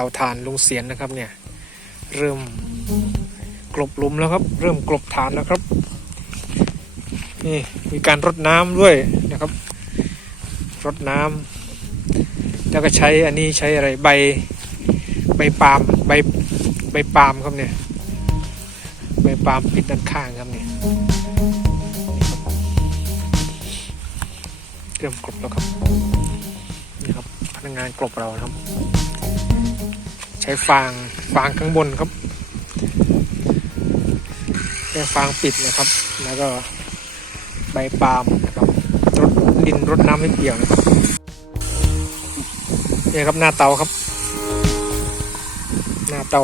ตาถ่านลุงเสียนนะครับเนี่ย เริ่มกลบลุมแล้วครับ เริ่มกลบฐานแล้วครับนี่มีการรดน้ำด้วยนะครับ รดน้ำแล้วก็ใช้อันนี้ใช้อะไรใบใบปาล์มใบใบปาล์มครับเนี่ยใบปาล์มปิดด้านข้างครับเนี่ยเริ่มกลบแล้วครับนี่ครับพนักงานกลบเรานะครับ ใช้ฟางฟางข้างบนครับใช้ฟางปิดนะครับ แล้วก็ใบปาล์มนะครับรดดินรดน้ำให้เปียกนะครับนี่ครับหน้าเตาครับ หน้าเตา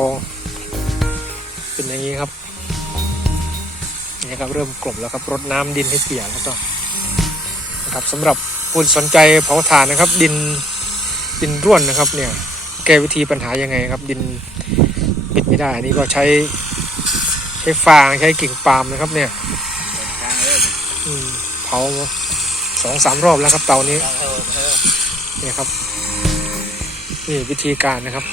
เป็นอย่างนี้ครับนี่ครับเริ่มกลบแล้วครับรดน้ำดินให้เปียกแล้วก็นะครับสำหรับผู้สนใจเผาถ่านนะครับ ดินดินร่วนนะครับเนี่ย แก้วิธีปัญหายังไงครับ ดินปิดไม่ได้อันนี้ก็ใช้ใช้ฟางใช้กิ่งปาล์มนะครับ เนี่ยทางเลยอืมเผาสองสามรอบแล้วครับเตานี้ทางเออเออเนี่ยครับ นี่วิธีการนะครับ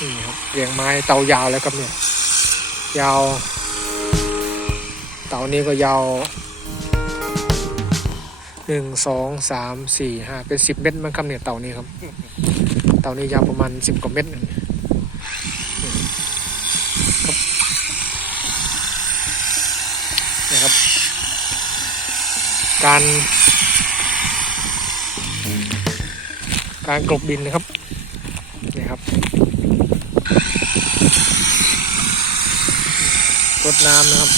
นี่ครับเรียงไม้เตายาวแล้วครับเนี่ย ยาว เตานี้ก็ยาวหนึ่งสองสามสี่ห้าเป็นสิบเมตรมั้งครับเนี่ยเตานี้ครับ เตานี้ยาวประมาณสิบกว่าเมตรนั่นครับเนี่ยครับ การ การกลบดินนะครับนี่ครับรดน้ำนะครับ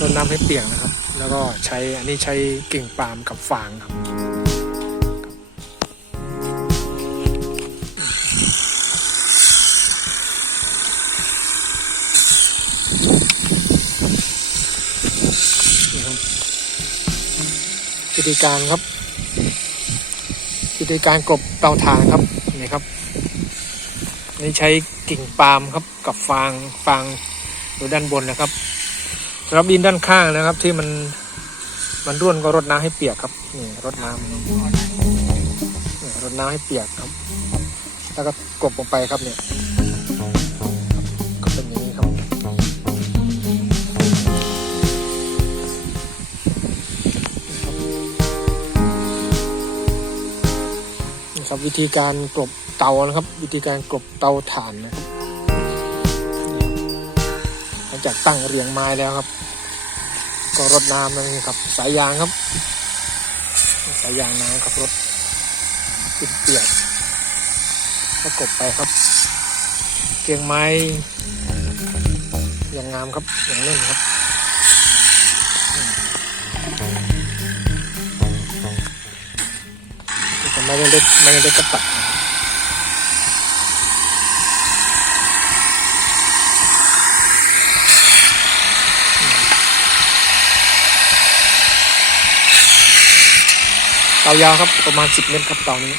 รดน้ำให้เปียกนะครับ แล้วก็ใช้อันนี้ใช้กิ่งปาล์มกับฟางครับ วิธีการครับ วิธีการกลบเตาถ่านครับนี่ครับ นี่ใช้กิ่งปาล์มครับกับฟางฟางอยู่ด้านบนนะครับสำหรับดินด้านข้างนะครับ ที่มันมันร่วนก็รดน้ำให้เปียกครับนี่รดน้ำนี่รดน้ำให้เปียกครับ แล้วก็กลบลงไปครับเนี่ย ครับวิธีการกลบเตานะครับ วิธีการกลบเตาถ่านนะครับหลังจากตั้งเรียงไม้แล้วครับ ก็รดน้ำนี่ครับ สายยางครับ สายยางน้ำครับรดปิดเปียกก็กลบไปครับ เกียงไม้อย่างงามครับอย่างเล่นครับ ไม่ได้เล็กไม่ได้เล็กกระตักเตายาวครับประมาณ 10 เมตรครับเตานี้